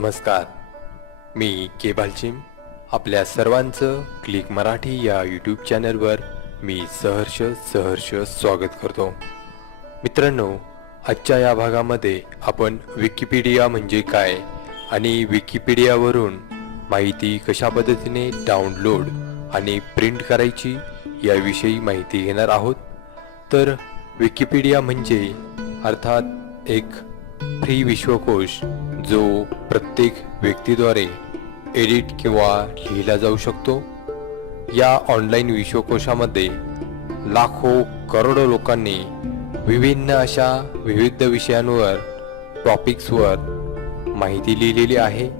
नमस्कार. मी केबालचिम. आपल्या सर्वांचं क्लिक मराठी या यूट्यूब चॅनलवर मी सहर्ष सहर्ष स्वागत करतो. मित्रांनो आजच्या या भागामध्ये आपण विकिपीडिया म्हणजे काय आणि विकिपीडियावरून माहिती कशा पद्धतीने डाउनलोड आणि प्रिंट करायची याविषयी माहिती घेणार आहोत. तर विकिपीडिया म्हणजे अर्थात एक फ्री विश्वकोश जो प्रत्येक व्यक्तीद्वारे एडिट किंवा लिहिला जाऊ शकतो. या ऑनलाईन विश्वकोशामध्ये लाखो करोडो लोकांनी विभिन्न अशा विविध विषयांवर टॉपिक्सवर माहिती लिहिलेली आहे.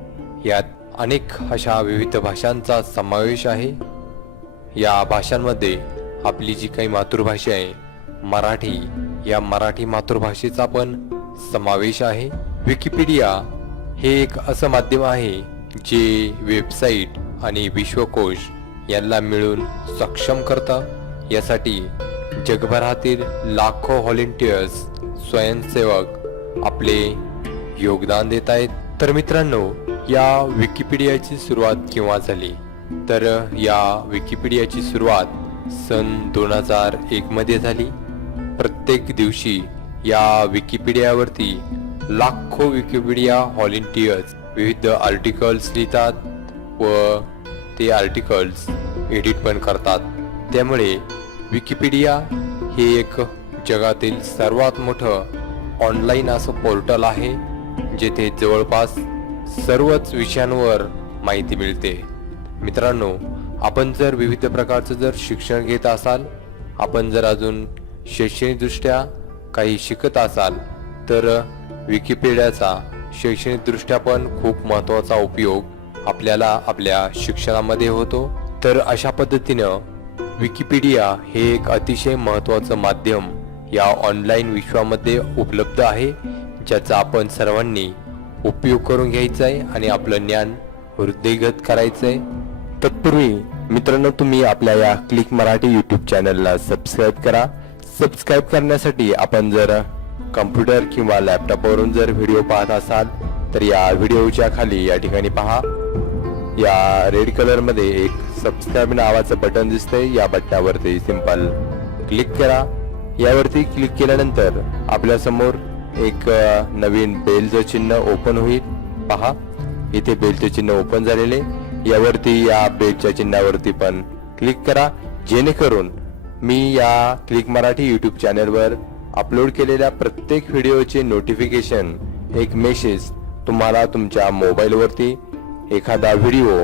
यात अनेक अशा विविध भाषांचा समावेश आहे. या भाषांमध्ये आपली जी काही मातृभाषा आहे मराठी या मराठी मातृभाषेचा पण समावेश आहे. विकिपीडिया हे एक असं माध्यम आहे जे वेबसाईट आणि विश्वकोश यांना मिळून सक्षम करतं. यासाठी जगभरातील लाखो व्हॉलेंटियर्स स्वयंसेवक आपले योगदान देत आहेत. तर मित्रांनो या विकिपीडियाची सुरुवात केव्हा झाली? तर या विकिपीडियाची सुरुवात सन दोन हजार एकमध्ये झाली. प्रत्येक दिवशी या विकिपीडियावरती लाखो विकिपीडिया व्हॉलेंटियर्स विविध आर्टिकल्स लिहितात व ते आर्टिकल्स एडिट पण करतात. त्यामुळे विकिपीडिया हे एक जगातील सर्वात मोठं ऑनलाईन असं पोर्टल आहे जेथे जवळपास सर्वच विषयांवर माहिती मिळते. मित्रांनो आपण जर विविध प्रकारचं जर शिक्षण घेत असाल आपण जर अजून शैक्षणिकदृष्ट्या काही शिकत असाल तर विकिपीडियाचा शैक्षणिकदृष्ट्या पण खूप महत्त्वाचा उपयोग आपल्याला आपल्या शिक्षणामध्ये होतो. तर अशा पद्धतीनं विकिपीडिया हे एक अतिशय महत्त्वाचं माध्यम या ऑनलाईन विश्वामध्ये उपलब्ध आहे ज्याचा आपण सर्वांनी उपयोग करून घ्यायचा आहे आणि आपलं ज्ञान वृद्धिगत करायचं आहे तत्पूर्वी मित्रांनो तुम्ही आपल्या या क्लिक मराठी यूट्यूब चॅनलला सबस्क्राईब करा. सबस्क्राईब करण्यासाठी आपण जर कम्प्युटर किंवा लॅपटॉपवरून जर व्हिडिओ पाहत असाल तर या व्हिडिओच्या खाली या ठिकाणी पहा. या रेड कलरमध्ये एक सबस्क्राईब नावाचं बटन दिसतंय. या बटनावरती सिंपल क्लिक करा. यावरती क्लिक केल्यानंतर आपल्यासमोर एक नवीन बेलचं चिन्ह ओपन होईल. पहा. इथे बेलचे चिन्ह ओपन झालेले यावरती या बेलच्या चिन्हावरती पण क्लिक करा. जेणेकरून मी या क्लिक मराठी यूट्यूब चॅनलवर अपलोड केलेल्या प्रत्येक व्हिडिओचे नोटिफिकेशन एक मेसेज तुम्हाला तुमच्या मोबाईलवरती एखादा व्हिडिओ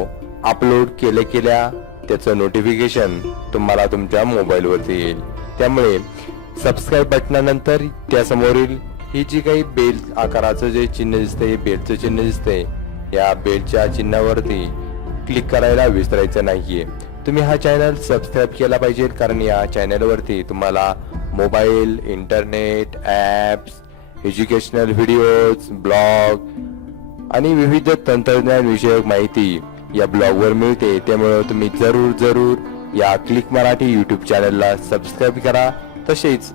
अपलोड केले केल्या त्याचं नोटिफिकेशन तुम्हाला तुमच्या मोबाईलवरती येईल. त्यामुळे सबस्क्राईब बटनानंतर त्यासमोरील ही जी काही बेल आकाराचं जे चिन्ह दिसतंय बेलचं चिन्ह दिसते या बेलच्या चिन्हावरती क्लिक करायला विसरायचं नाहीये. तुम्ही हा चॅनल सबस्क्राईब केला पाहिजे कारण या चॅनलवरती तुम्हाला mobile internet apps educational videos blog आणि विविध तंत्रज्ञान विषयक माहिती या ब्लॉगवर मिळते. त्यामुळे तुम्ही जरूर जरूर या क्लिक मराठी यूट्यूब चॅनलला सबस्क्राईब करा. तसेच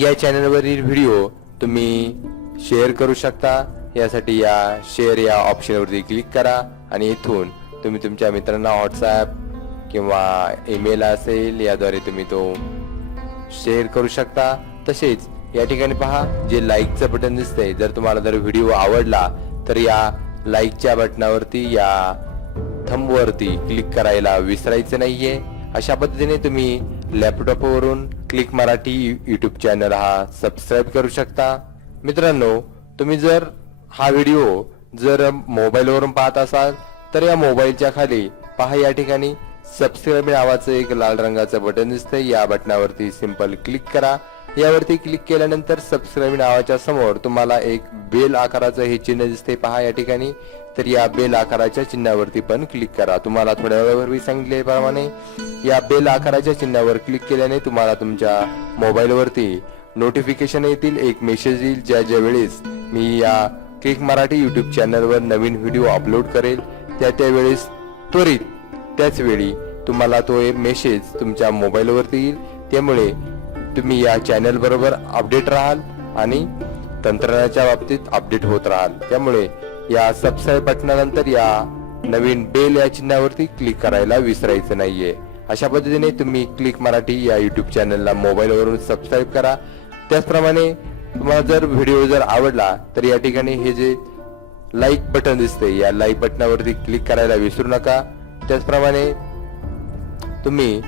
या चॅनलवरील व्हिडिओ तुम्ही शेअर करू शकता. यासाठी या शेअर या ऑप्शनवरती क्लिक करा आणि इथून तुम्ही तुमच्या मित्रांना व्हॉट्सॲप किंवा ईमेल असेल याद्वारे तुम्ही तो शेअर करू शकता. तसेच या ठिकाणी पहा जे लाईकचं बटन दिसतंय जर तुम्हाला जर व्हिडिओ आवडला तर या लाईकच्या बटनावरती या थंबवरती क्लिक करायला विसरायचं नाहीये. अशा पद्धतीने तुम्ही लॅपटॉपवरून क्लिक मराठी युट्यूब चॅनल हा सबस्क्राईब करू शकता. मित्रांनो तुम्ही जर हा व्हिडिओ जर मोबाईलवरून पाहत असाल तर या मोबाईलच्या खाली पहा या ठिकाणी सबस्क्राईब नावाचं एक लाल रंगाचं बटन दिसतंय. या बटनावरती सिंपल क्लिक करा. यावरती क्लिक केल्यानंतर सबस्क्राईब नावाच्या समोर तुम्हाला एक बेल आकाराचं हे चिन्ह दिसते पहा या ठिकाणी. तर या बेल आकाराच्या चिन्हावरती पण क्लिक करा. तुम्हाला थोड्या वेळापूर्वी सांगितल्याप्रमाणे या बेल आकाराच्या चिन्हावर क्लिक केल्याने तुम्हाला तुमच्या मोबाईलवरती नोटिफिकेशन येतील एक मेसेज येईल ज्या ज्या वेळेस मी या क्लिक मराठी युट्यूब चॅनलवर नवीन व्हिडिओ अपलोड करेल त्या त्यावेळेस त्वरित त्याचवेळी तुम्हाला तो एक मेसेज तुमच्या मोबाईलवरती येईल. त्यामुळे तुम्ही या चॅनलबरोबर अपडेट राहाल आणि तंत्रज्ञानाच्या बाबतीत अपडेट होत राहाल. त्यामुळे या सबस्क्राईब बटनानंतर या नवीन बेल या चिन्हावरती क्लिक करायला विसरायचं नाहीये. अशा पद्धतीने तुम्ही क्लिक मराठी या युट्यूब चॅनलला मोबाईलवरून सबस्क्राईब करा. त्याचप्रमाणे तुम्हाला जर व्हिडिओ जर आवडला तर या ठिकाणी हे जे लाईक बटन दिसते या लाईक बटनावरती क्लिक करायला विसरू नका. त्याचप्रमाणे तुम्ही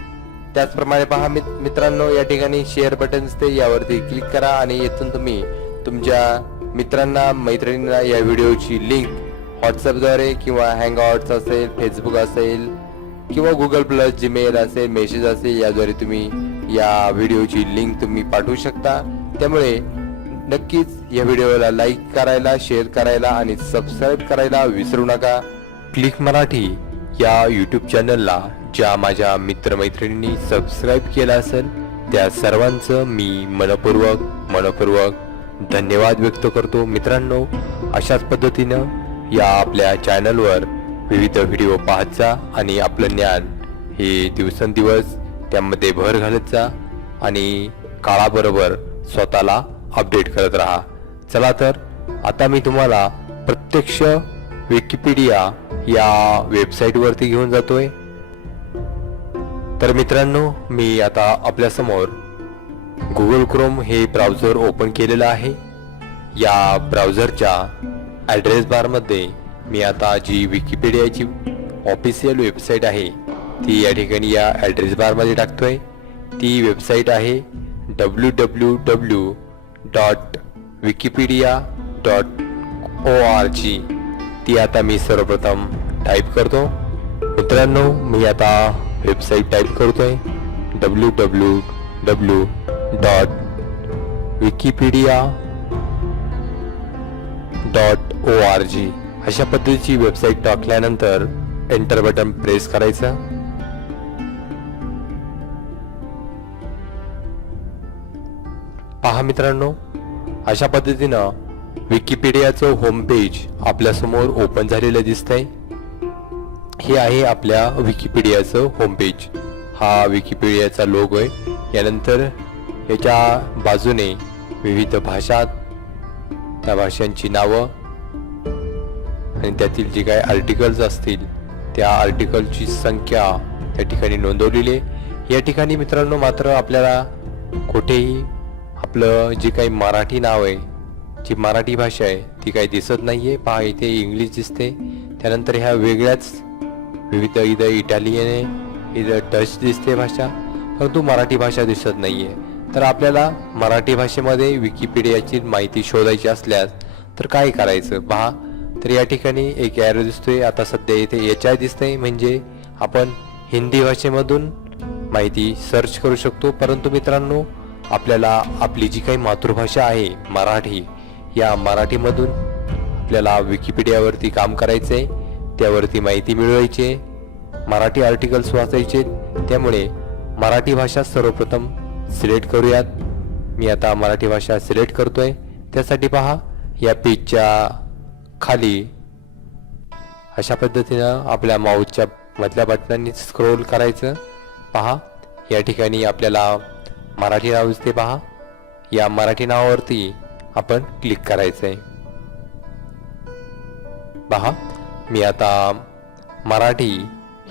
त्याचप्रमाणे पहा मित्रांनो या ठिकाणी शेअर बटन ते यावरती क्लिक करा आणि येथून तुम्ही तुमच्या मित्रांना मैत्रिणींना या व्हिडिओची लिंक व्हॉट्सअपद्वारे किंवा हँगआउट्स असेल फेसबुक असेल किंवा गुगल प्लस जीमेल असेल मेसेज असेल याद्वारे तुम्ही या व्हिडिओची लिंक तुम्ही पाठवू शकता. त्यामुळे नक्कीच या व्हिडिओला लाईक करायला शेअर करायला आणि सबस्क्राईब करायला विसरू नका. क्लिक मराठी. या यूट्यूब चॅनलला ज्या माझ्या मित्रमैत्रिणींनी सबस्क्राईब केलं असेल त्या सर्वांचं मी मनपूर्वक मनपूर्वक धन्यवाद व्यक्त करतो. मित्रांनो अशाच पद्धतीनं या आपल्या चॅनलवर विविध व्हिडिओ पाहत जा आणि आपलं ज्ञान हे दिवसेंदिवस त्यामध्ये भर घालत जा आणि काळाबरोबर स्वतःला अपडेट करत राहा. चला तर आता मी तुम्हाला प्रत्यक्ष विकिपीडिया या वेबसाईटवरती घेऊन जातोय. तर मित्रांनो मी आता आपल्यासमोर गुगल क्रोम हे ब्राउझर ओपन केलेलं आहे. या ब्राउझरच्या ॲड्रेस बारमध्ये मी आता जी विकिपीडियाची ऑफिशियल वेबसाईट आहे ती या ठिकाणी या ॲड्रेस बारमध्ये टाकतो आहे ती वेबसाईट आहे W W W dot Wikipedia dot O R G ती आता मी सर्वप्रथम टाईप करतो. मित्रांनो मी आता वेबसाईट टाईप करतो आहे W W W dot Wikipedia dot O R G अशा पद्धतीची वेबसाईट टाकल्यानंतर एंटर बटन प्रेस करायचं. पहा मित्रांनो अशा पद्धतीनं विकिपीडियाचं होम पेज आपल्यासमोर ओपन झालेलं दिसतंय. हे आहे आपल्या विकिपीडियाचं होम पेज हा विकिपीडियाचा लोगो आहे. यानंतर याच्या बाजूने विविध भाषा त्या भाषांची नावं आणि त्यातील जे काही आर्टिकल्स असतील त्या आर्टिकलची संख्या त्या ठिकाणी नोंदवलेली आहे. या ठिकाणी मित्रांनो मात्र आपल्याला कुठेही आपलं जे काही मराठी नाव आहे जी मराठी भाषा आहे ती काही दिसत नाही आहे पहा इथे इंग्लिश दिसते. त्यानंतर ह्या वेगळ्याच विविध इथं इटालियन आहे. इथं डच दिसते भाषा. परंतु मराठी भाषा दिसत नाही आहे तर आपल्याला मराठी भाषेमध्ये विकिपीडियाची माहिती शोधायची असल्यास तर काय करायचं? पहा तर या ठिकाणी एक ॲरो दिसतोय. आता सध्या इथे एच आय दिसतंय. म्हणजे आपण हिंदी भाषेमधून माहिती सर्च करू शकतो. परंतु मित्रांनो आपल्याला आपली जी काही मातृभाषा आहे मराठी या मराठीमधून आपल्याला विकिपीडियावरती काम करायचं आहे त्यावरती माहिती मिळवायची आहे मराठी आर्टिकल्स वाचायचे त्यामुळे मराठी भाषा सर्वप्रथम सिलेक्ट करूयात. मी आता मराठी भाषा सिलेक्ट करतोय. त्यासाठी पहा या पेजच्या खाली अशा पद्धतीनं आपल्या माऊसच्या मधल्या बटनांनी स्क्रोल करायचं. पहा या ठिकाणी आपल्याला मराठी नाव दिसते पहा. या मराठी नावावरती आपण क्लिक करायचं आहे पहा मी आता मराठी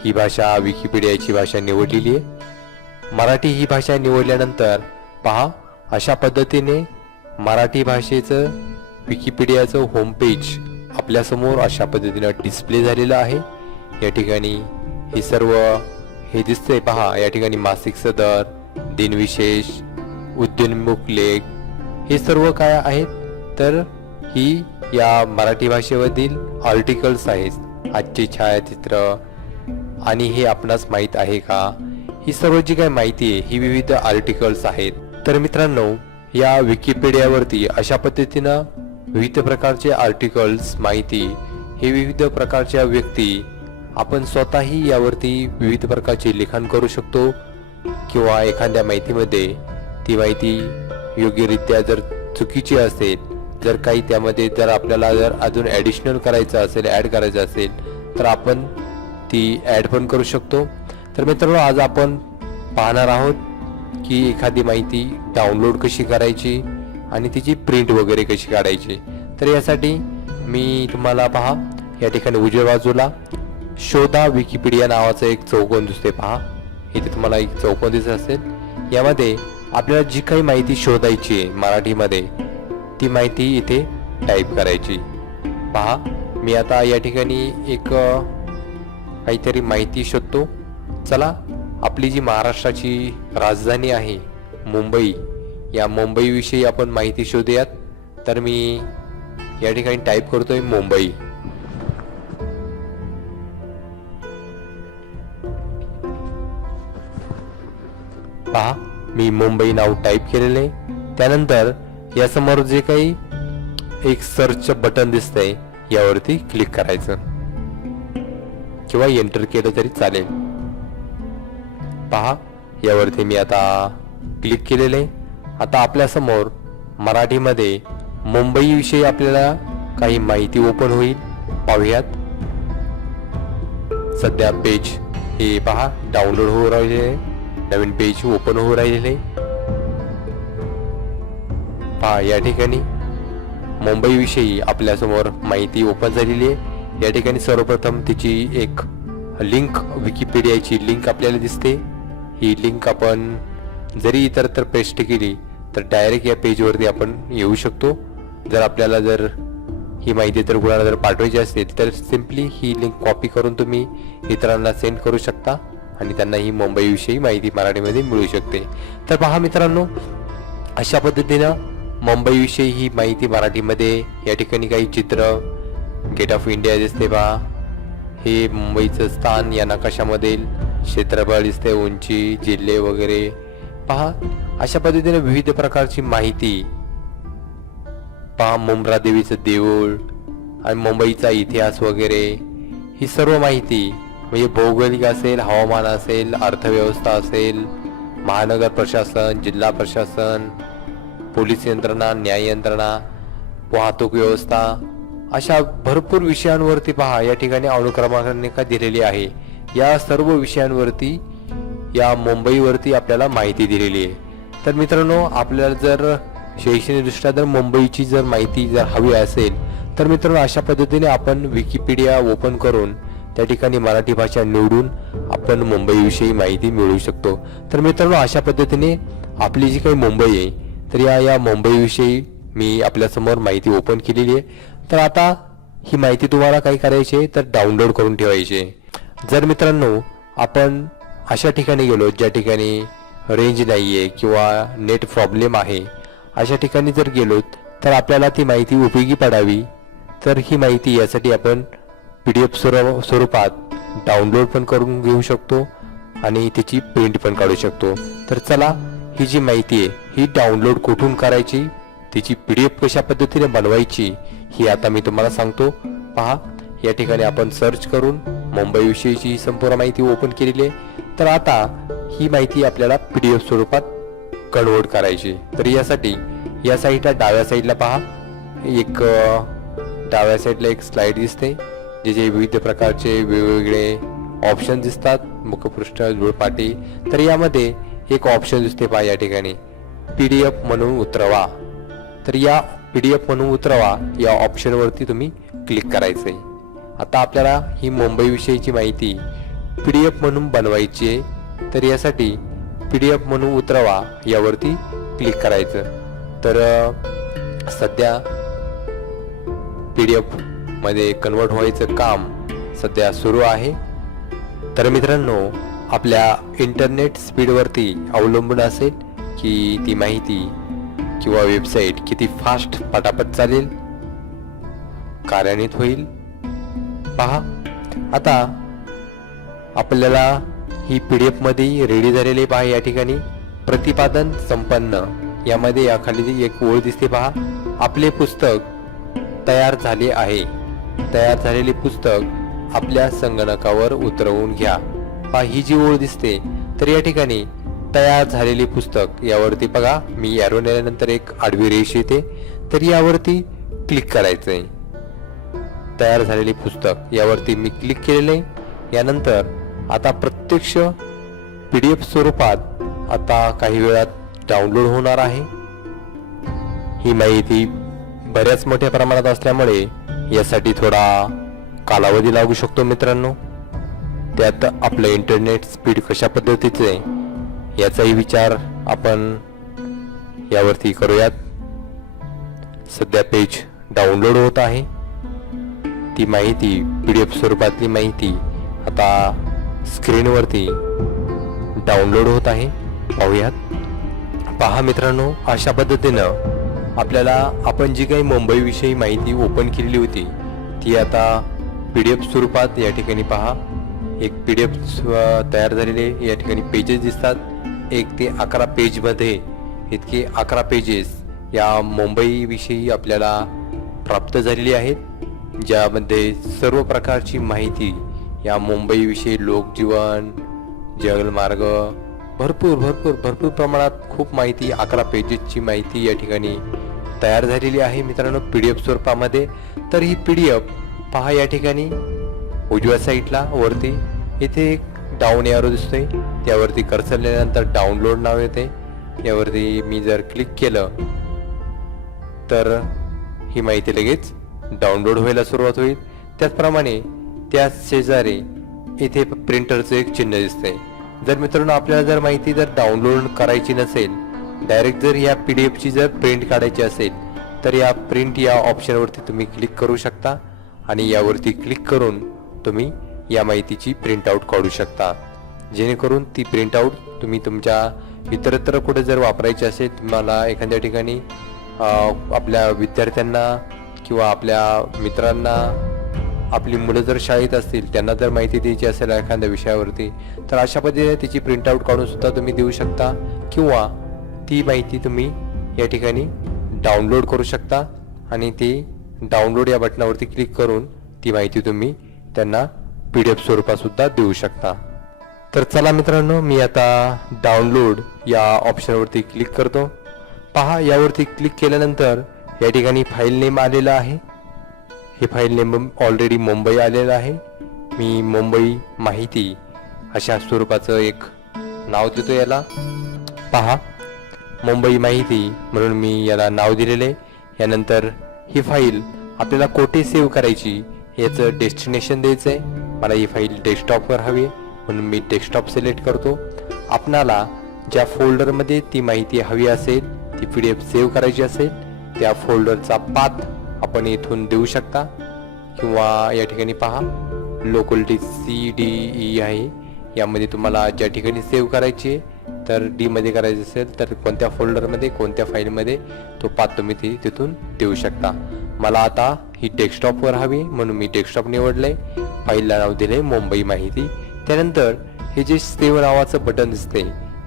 ही भाषा विकिपीडियाची भाषा निवडलेली आहे. मराठी ही भाषा निवडल्यानंतर पहा अशा पद्धतीने मराठी भाषेचं विकिपीडियाचं होमपेज आपल्यासमोर अशा पद्धतीनं डिस्प्ले झालेलं आहे. या ठिकाणी हे सर्व हे दिसतंय पहा या ठिकाणी मासिक सदर दिनविशेष उद्योन्मुख लेख हे सर्व काय आहेत? तर ही या मराठी भाषेमधील आर्टिकल्स आहेत. आजचे छायाचित्र. आणि हे आपणास माहीत आहे का? ही सर्व जी काही माहिती आहे ही विविध आर्टिकल्स आहेत. तर मित्रांनो या विकिपीडियावरती अशा पद्धतीनं विविध प्रकारचे आर्टिकल्स माहिती हे विविध प्रकारच्या व्यक्ती आपण स्वतःही यावरती विविध प्रकारचे लिखाण करू शकतो. किंवा एखाद्या माहितीमध्ये ती माहिती योग्यरित्या जर चुकीची असेल जर काही त्यामध्ये जर आपल्याला जर अजून ॲडिशनल करायचं असेल ॲड करायचं असेल तर आपण ती ॲड पण करू शकतो. तर मित्रांनो आज आपण पाहणार आहोत की एखादी माहिती डाउनलोड कशी करायची आणि तिची प्रिंट वगैरे कशी काढायची. तर यासाठी मी तुम्हाला पहा या ठिकाणी उजव्या बाजूला शोधा विकिपीडिया नावाचं एक चौकोन दिसते पहा. इथे तुम्हाला एक चौकोन दिसत असेल. यामध्ये आपल्याला जी काही माहिती शोधायची आहे मराठीमध्ये ती माहिती इथे टाईप करायची. पहा मी आता या ठिकाणी एक काहीतरी माहिती शोधतो. चला आपली जी महाराष्ट्राची राजधानी आहे मुंबई या मुंबईविषयी आपण माहिती शोधूयात. तर मी या ठिकाणी टाईप करतोय मुंबई. पहा मी मुंबई नाव टाईप केलेले. त्यानंतर यासमोर जे काही एक सर्च बटन दिसतंय यावरती क्लिक करायचं. किंवा एंटर केलं तरी चालेल. पहा यावरती मी आता क्लिक केलेले. आहे. आता आपल्यासमोर मराठीमध्ये मुंबईविषयी आपल्याला काही माहिती ओपन होईल. पाहूयात. सध्या पेज हे पहा डाउनलोड होऊ राहिले आहे. नवीन पेज ओपन होऊ राहिलेले. पहा या ठिकाणी मुंबईविषयी आपल्यासमोर माहिती ओपन झालेली आहे. या ठिकाणी सर्वप्रथम तिची एक लिंक विकिपीडियाची लिंक आपल्याला दिसते. ही लिंक आपण जरी इतर तर पेस्ट केली तर डायरेक्ट या पेजवरती आपण येऊ शकतो. जर आपल्याला जर ही माहिती जर कुणाला जर पाठवायची असेल तर सिम्पली ही लिंक कॉपी करून तुम्ही इतरांना सेंड करू शकता. आणि त्यांना ही मुंबईविषयी माहिती मराठीमध्ये मिळू शकते. तर पहा मित्रांनो अशा पद्धतीनं मुंबईविषयी ही माहिती मराठीमध्ये या ठिकाणी काही चित्र गेट ऑफ इंडिया दिसते पहा. हे मुंबईचं स्थान या नकाशामधील क्षेत्रफळ दिसते उंची जिल्हे वगैरे. पहा अशा पद्धतीने विविध प्रकारची माहिती. पहा मुंब्रा देवीचं देऊळ आणि मुंबईचा इतिहास वगैरे. ही सर्व माहिती म्हणजे भौगोलिक असेल हवामान असेल अर्थव्यवस्था असेल महानगर प्रशासन जिल्हा प्रशासन पोलीस यंत्रणा न्याय यंत्रणा वाहतूक व्यवस्था अशा भरपूर विषयांवरती पहा. या ठिकाणी अनुक्रमांका दिलेली आहे? या सर्व विषयांवरती या मुंबईवरती आपल्याला माहिती दिलेली आहे. तर मित्रांनो आपल्याला जर शैक्षणिकदृष्ट्या जर मुंबईची जर माहिती जर हवी असेल तर मित्रांनो अशा पद्धतीने आपण विकिपीडिया ओपन करून त्या ठिकाणी मराठी भाषा निवडून आपण मुंबईविषयी माहिती मिळवू शकतो. तर मित्रांनो अशा पद्धतीने आपली जी काही मुंबई आहे तर या या मुंबईविषयी मी आपल्यासमोर माहिती ओपन केलेली आहे. तर आता ही माहिती तुम्हाला काय करायची आहे तर डाउनलोड करून ठेवायची आहे. जर मित्रांनो आपण अशा ठिकाणी गेलो ज्या ठिकाणी रेंज नाही आहे किंवा नेट प्रॉब्लेम आहे अशा ठिकाणी जर गेलो तर आपल्याला ती माहिती उपयोगी पडावी. तर ही माहिती यासाठी आपण पी डी एफ स्वरूपात डाउनलोड पण करून घेऊ शकतो आणि त्याची प्रिंट पण काढू शकतो. तर चला ही जी माहिती आहे ही डाउनलोड कुठून करायची तिची पी डी एफ कशा पद्धतीने बनवायची ही आता मी तुम्हाला सांगतो. पहा या ठिकाणी आपण सर्च करून मुंबईविषयीची ही संपूर्ण माहिती ओपन केलेली आहे. तर आता ही माहिती आपल्याला पी डी एफ स्वरूपात कन्वर्ट करायची तर यासाठी या साईडला डाव्या साईडला पहा. एक डाव्या साईडला एक स्लाइड दिसते. जे जे विविध प्रकारचे वेगवेगळे ऑप्शन दिसतात. मुखपृष्ठ जुळपाटी तर यामध्ये एक ऑप्शन दिसते पहा या ठिकाणी. पी डी एफ म्हणून उतरवा. तर या पी डी एफ म्हणून उतरवा. या ऑप्शनवरती तुम्ही क्लिक करायचं आहे आता आपल्याला ही मुंबईविषयीची माहिती पी डी एफ म्हणून बनवायची आहे. तर यासाठी पी डी एफ म्हणून उतरवा. यावरती क्लिक करायचं. तर सध्या पी डी एफ मध्ये कन्वर्ट व्हायचं काम सध्या सुरू आहे. तर मित्रांनो आपल्या इंटरनेट स्पीडवरती अवलंबून असेल की ती माहिती किंवा वेबसाईट किती फास्ट पटापट चालेल? कार्यान्वित होईल? पहा. आता आपल्याला ही पी डी एफमध्ये रेडी झालेली पहा या ठिकाणी. प्रतिपादन संपन्न. यामध्ये याखाली एक ओळ दिसते पहा. आपले पुस्तक तयार झाले आहे. तयार झालेले पुस्तक आपल्या संगणकावर उतरवून घ्या. पहा ही जी ओळ दिसते तर या ठिकाणी तयार झालेले पुस्तक यावरती बघा. मी यारो नेल्यानंतर एक आडवी रेष येते तर यावरती क्लिक करायचंय. तयार झालेले पुस्तक यावरती मी क्लिक केलेले आहे. यानंतर आता प्रत्यक्ष पी डी एफ स्वरूपात आता काही वेळात डाउनलोड होणार आहे. ही माहिती बऱ्याच मोठ्या प्रमाणात असल्यामुळे यासाठी थोडा कालावधी लागू शकतो मित्रांनो. त्यात आपलं इंटरनेट स्पीड कशा पद्धतीचं आहे याचाही विचार आपण यावरती करूयात. सध्या पेज डाउनलोड होत आहे. ती माहिती पी डी एफ स्वरूपातली माहिती आता स्क्रीनवरती डाउनलोड होत आहे. पाहूयात. पहा मित्रांनो अशा पद्धतीनं आपल्याला आपण जी काही मुंबईविषयी माहिती ओपन केलेली होती ती आता पी डी एफ स्वरूपात या ठिकाणी पहा. एक पी डी एफ तयार झालेले या ठिकाणी पेजेस दिसतात. एक ते अकरा पेजमध्ये इतके अकरा पेजेस या मुंबईविषयी आपल्याला प्राप्त झालेली आहेत. ज्यामध्ये सर्व प्रकारची माहिती या मुंबईविषयी लोकजीवन जलमार्ग भरपूर भरपूर भरपूर प्रमाणात खूप माहिती अकरा पेजेसची माहिती या ठिकाणी तयार झालेली आहे मित्रांनो पी डी एफ स्वरूपामध्ये. तर ही पी डी एफ पहा या ठिकाणी. उजव्या साईडला वरती इथे एक डाऊन एरो दिसतोय. त्यावरती कर्सरल्यानंतर डाउनलोड नाव येते. यावरती मी जर क्लिक केलं तर ही माहिती लगेच डाउनलोड व्हायला सुरुवात होईल. त्याचप्रमाणे त्या शेजारी इथे प्रिंटरचं एक चिन्ह दिसतंय. जर मित्रांनो आपल्याला जर माहिती जर डाउनलोड करायची नसेल डायरेक्ट जर या पी डी एफची जर प्रिंट काढायची असेल तर या प्रिंट या ऑप्शनवरती तुम्ही क्लिक करू शकता आणि यावरती क्लिक करून तुम्ही या माहितीची प्रिंटआउट काढू शकता. जेणेकरून ती प्रिंटआउट तुम्ही तुमच्या इतरत्र कुठे जर वापरायची असेल तुम्हाला एखाद्या ठिकाणी आपल्या विद्यार्थ्यांना किंवा आपल्या मित्रांना आपली मुलं जर शाळेत असतील त्यांना जर माहिती द्यायची असेल एखाद्या विषयावरती तर अशा पद्धतीने तिची प्रिंटआउट काढून सुद्धा तुम्ही देऊ शकता. किंवा ती माहिती तुम्ही या ठिकाणी डाउनलोड करू शकता आणि ती डाउनलोड या बटनावरती क्लिक करून ती माहिती तुम्ही त्यांना पी डी एफ स्वरूपातसुद्धा देऊ शकता. तर चला मित्रांनो मी आता डाउनलोड या ऑप्शनवरती क्लिक करतो. पहा यावरती क्लिक केल्यानंतर या ठिकाणी फाईल नेम आलेला आहे. हे फाईल नेम ऑलरेडी मुंबई आलेलं आहे. मी मुंबई माहिती अशा स्वरूपाचं एक नाव देतो याला. पहा मुंबई माहिती म्हणून मी याला नाव दिलेले यानंतर ही फाईल आपल्याला कोठे सेव्ह करायची याचं डेस्टिनेशन द्यायचं आहे. मला ही फाईल डेस्कटॉपवर हवी आहे म्हणून मी डेस्कटॉप सिलेक्ट करतो. आपणाला ज्या फोल्डरमध्ये ती माहिती हवी असेल ती पी डी एफ सेव्ह करायची असेल त्या फोल्डरचा पाथ आपण इथून देऊ शकता. किंवा या ठिकाणी पहा लोकलिटी सी डी ई आहे. यामध्ये तुम्हाला ज्या ठिकाणी सेव्ह करायची आहे तर डीमध्ये करायचं असेल तर कोणत्या फोल्डरमध्ये कोणत्या फाईलमध्ये तो पाथ तुम्ही ती तिथून देऊ शकता. मला आता ही डेस्कटॉपवर हवी म्हणून मी डेस्कटॉप निवडलंय. फाईलला नाव दिले मुंबई माहिती. त्यानंतर हे जे सेव्ह नावाचं बटन दिसते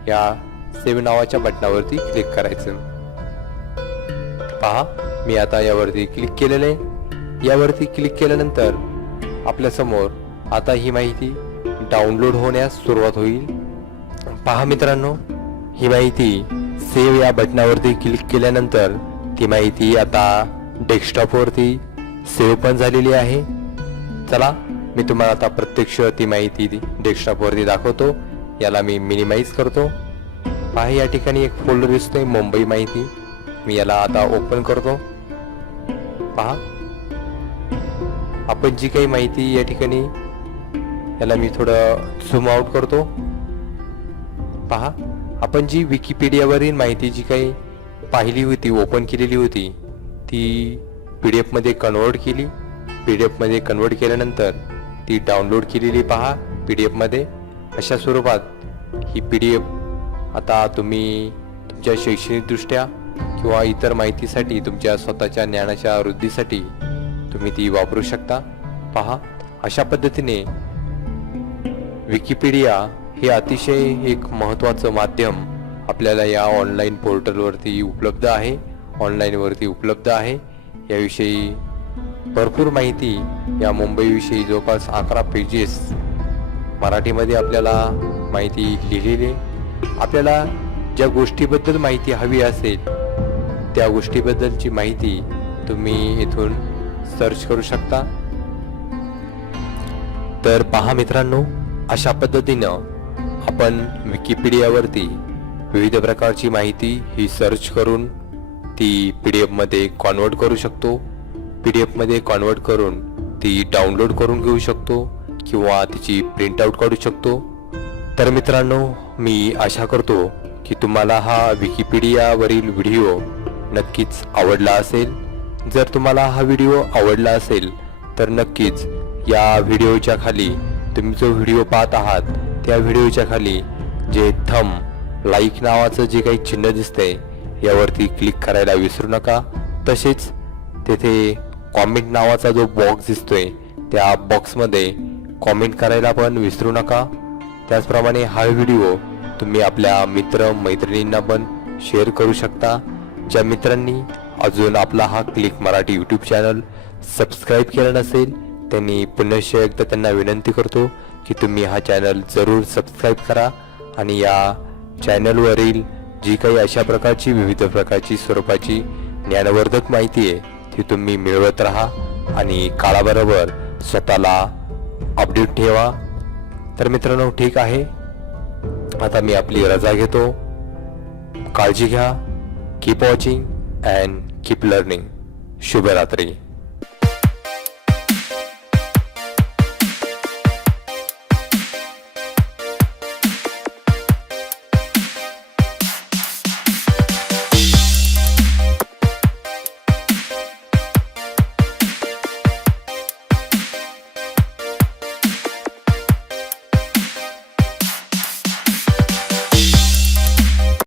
या सेव्ह नावाच्या बटनावरती क्लिक करायचं. पहा मी आता यावरती क्लिक केलेलं आहे. यावरती क्लिक केल्यानंतर आपल्यासमोर आता ही माहिती डाउनलोड होण्यास सुरुवात होईल. पहा मित्रांनो ही माहिती सेव्ह या बटनावरती क्लिक केल्यानंतर ती माहिती आता डेस्कटॉपवरती सेव्ह पण झालेली आहे. चला मी तुम्हाला आता प्रत्यक्ष ती माहिती डेस्कटॉपवरती दाखवतो. याला मी मिनिमाइज करतो. पहा या ठिकाणी एक फोल्डर दिसतोय मुंबई माहिती. मी याला आता ओपन करतो. पहा. आपण जी काही माहिती या ठिकाणी याला मी थोडं झूम आउट करतो. पहा आपण जी विकिपीडियावरील माहिती जी काही पाहिली होती ओपन केलेली होती ती पी डी एफमध्ये कन्वर्ट केली. पी डी एफमध्ये कन्वर्ट केल्यानंतर ती डाउनलोड केलेली पहा पी डी एफमध्ये अशा स्वरूपात ही पी डी एफ आता तुम्ही तुमच्या शैक्षणिकदृष्ट्या किंवा इतर माहितीसाठी तुमच्या स्वतःच्या ज्ञानाच्या वृद्धीसाठी तुम्ही ती वापरू शकता. पहा अशा पद्धतीने विकिपीडिया हे अतिशय एक महत्त्वाचं माध्यम आपल्याला या ऑनलाईन पोर्टलवरती उपलब्ध आहे. ऑनलाईनवरती उपलब्ध आहे. याविषयी भरपूर माहिती या मुंबईविषयी जवळपास अकरा पेजेस मराठीमध्ये आपल्याला माहिती लिहिलेली आहे. आपल्याला ज्या गोष्टीबद्दल माहिती हवी असेल त्या गोष्टीबद्दलची माहिती तुम्ही इथून सर्च करू शकता. तर पहा मित्रांनो अशा पद्धतीनं आपण विकिपीडियावरती विविध प्रकारची माहिती ही सर्च करून ती पी डी एफमध्ये कॉन्वर्ट करू शकतो. पी डी एफमध्ये कॉन्वर्ट करून ती डाउनलोड करून घेऊ शकतो किंवा तिची प्रिंटआउट काढू शकतो. तर मित्रांनो मी आशा करतो की तुम्हाला हा विकिपीडियावरील व्हिडिओ नक्कीच आवडला असेल. जर तुम्हाला हा व्हिडिओ आवडला असेल तर नक्कीच या व्हिडिओच्या खाली तुम्ही जो व्हिडिओ पाहत आहात त्या व्हिडिओच्या खाली जे थम लाईक नावाचं जे काही चिन्ह दिसतंय यावरती क्लिक करायला विसरू नका. तसेच तेथे कॉमेंट नावाचा जो बॉक्स दिसतोय त्या बॉक्समध्ये कॉमेंट करायला पण विसरू नका. त्याचप्रमाणे हा व्हिडिओ तुम्ही आपल्या मित्र मैत्रिणींना पण शेअर करू शकता. ज्या मित्रांनी अजून आपला हा click Marathi YouTube channel subscribe केला नसेल त्यांनी पुनश्च एकदा त्यांना विनंती करतो की तुम्ही हा चॅनल जरूर सबस्क्राईब करा आणि या चॅनलवरील जी काही अशा प्रकारची विविध प्रकारची स्वरूपाची ज्ञानवर्धक माहिती आहे ती तुम्ही मिळवत राहा आणि काळाबरोबर स्वतःला अपडेट ठेवा. तर मित्रांनो ठीक आहे. आता मी आपली रजा घेतो. काळजी घ्या. Keep watching and keep learning शुभरात्री.